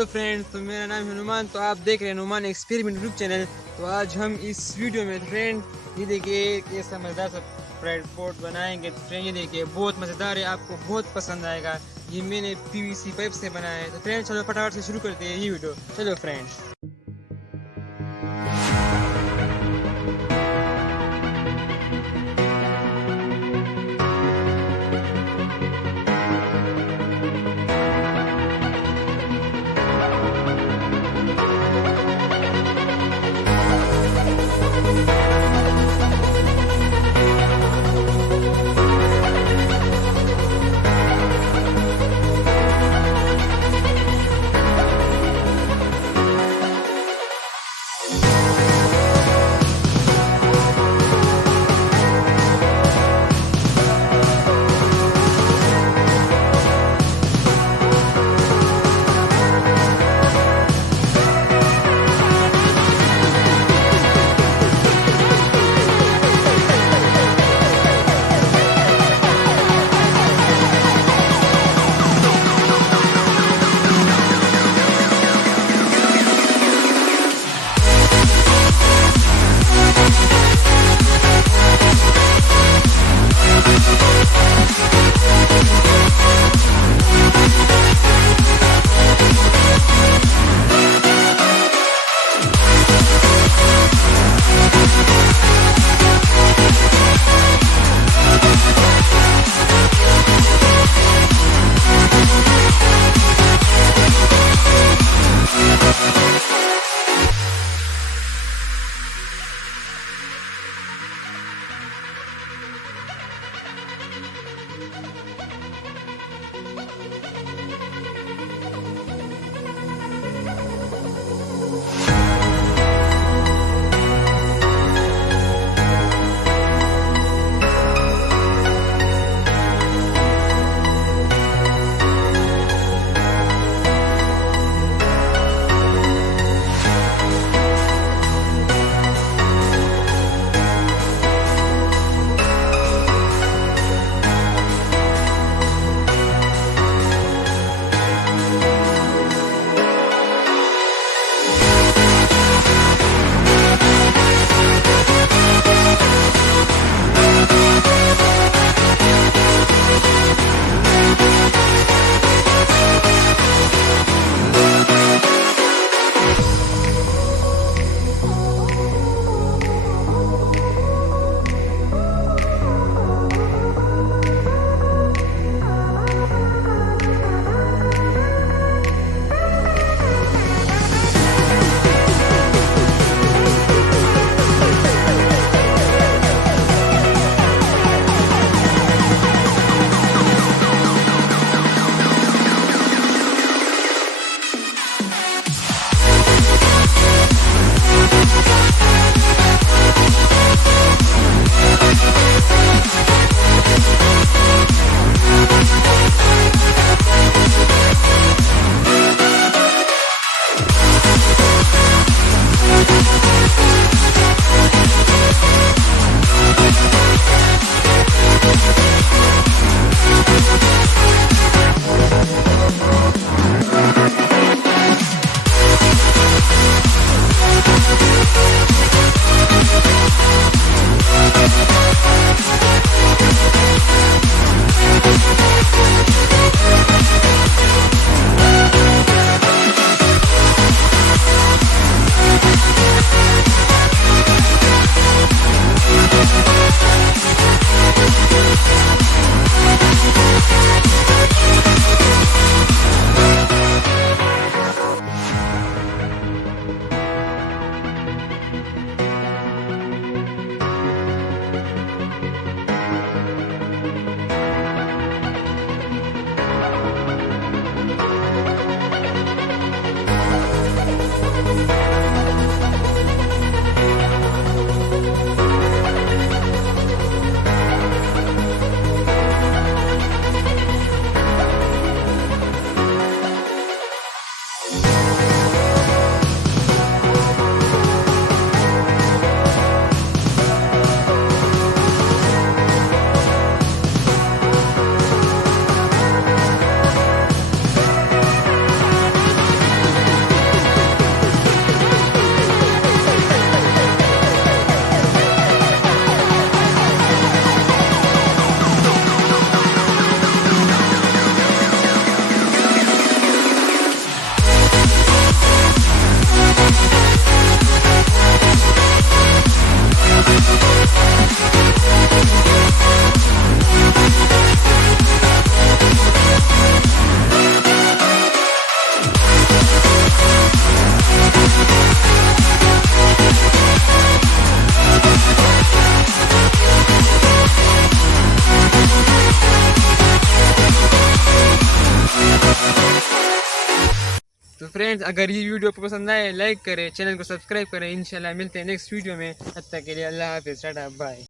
Hello friends, तो मेरा नाम है नुमान। तो आप देख रहे हैं नुमान एक्सपेरिमेंट यूट्यूब चैनल। तो आज हम इस वीडियो में फ्रेंड ये देखिए कैसा मज़ेदार सा ब्रेड पॉट बनाएंगे। तो फ्रेंड ये देखिए बहुत मज़ेदार है, आपको बहुत पसंद आएगा। ये मैंने पीवीसी पाइप से बनाया है। तो फ्रेंड चलो फटाफट से शुरू करते हैं ये वीडियो। चलो फ्रेंड्स। फ्रेंड्स अगर ये वीडियो आपको पसंद आए लाइक करें, चैनल को सब्सक्राइब करें। इंशाल्लाह मिलते हैं नेक्स्ट वीडियो में, तब तक के लिए अल्लाह हाफिज़, टाटा बाय।